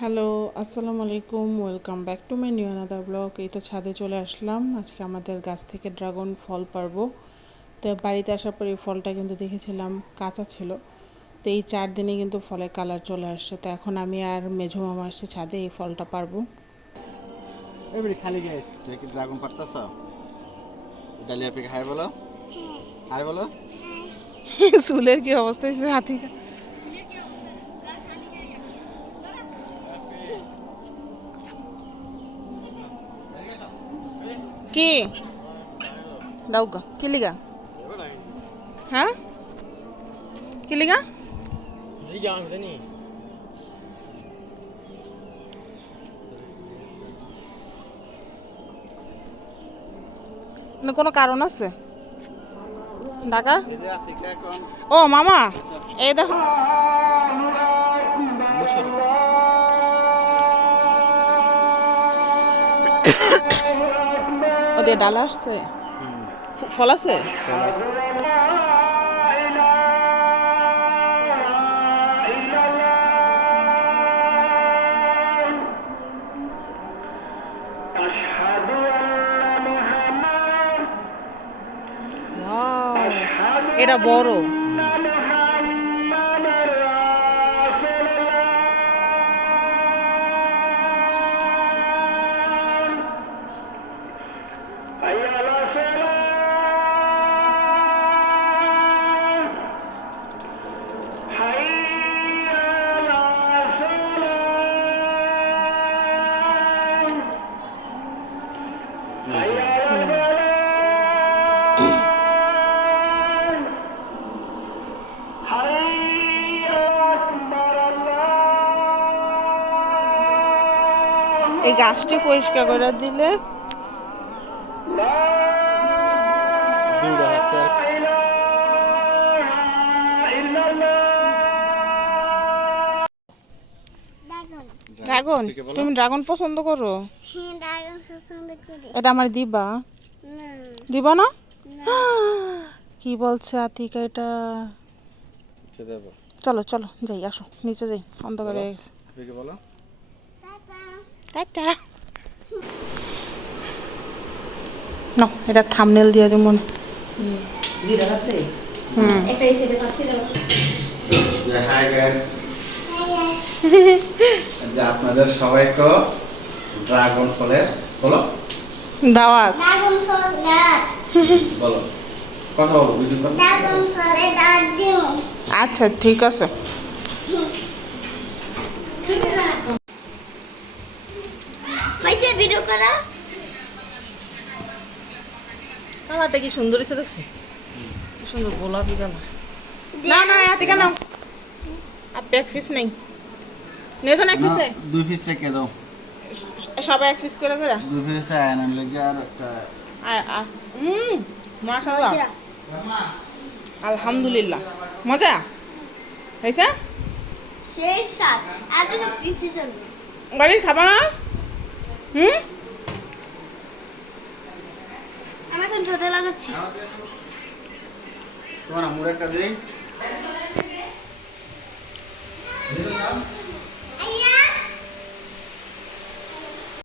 Hello আসসালামু আলাইকুম welcome back to my new another blog. এই তো ছাদে চলে আসলাম। আজকে আমাদের গাছ থেকে ড্রাগন ফল পারব। তো বাড়িতে আসার পর এই ফলটা কিন্তু দেখেছিলাম কাঁচা ছিল। তো এই চার দিনে কিন্তু ফলের কালার চলে আসছে। তো এখন আমি আর মেঝো মামা আসছে ছাদে এই ফলটা পারব। এবারে খালি গায়ে। কি ড্রাগন পারতাছ? ডালিয়া পেকে হাই বলো। হাই বলো। চুলের কি অবস্থা হয়েছে হাতি কি? লাউগা কি লিগা? হ্যাঁ কি লিগা? না। কোনো কারণ আছে? ঢাকা ও মামা এই দেখো। ডাল ডালা আসছে? ফল আছে? এটা বড়। এই গাছটি পরিষ্কার করে দিলে। ড্রাগন। তুমি ড্রাগন পছন্দ করো? হ্যাঁ ড্রাগন পছন্দ করি। এটা আমার দিবা? না। দিবা না? কি বলছে আতিকা এটা? চলো চলো যাই আসো নিচে যাই অন্ধকারে গেছে। বলো। টাটা না এটা থামনেল দিয়ে দিব মনে হুম। একটা এই সাইডে পাশে হাই গাইস যে আপনাদের সবাইকে ড্রাগন ফলের বলো। দাওয়াত। ড্রাগন ফল বলো। কথা বলো ভিডিও ড্রাগন দাঁত আচ্ছা ঠিক আছে হয়েছে ভিডিও করা? কালারটা কি সুন্দর হয়েছে দেখছি? কি সুন্দর গোলাপি কালার। না না নাও আর এক পিস নেই। নিয়ে যান এক পিস দুই পিস থেকে দাও। সবাই এক পিস করে করে? দুই পিস আয়নার লেগে আর একটা। হুম মাশাআল্লাহ। আলহামদুলিল্লাহ। মজা? হয়েছে? সেই সাত। এত সব কিছু জন্য। গাড়ি খাবা হুম আমি এখন জোতে লাগাচ্ছি। তোমার আমুর একটা দিই।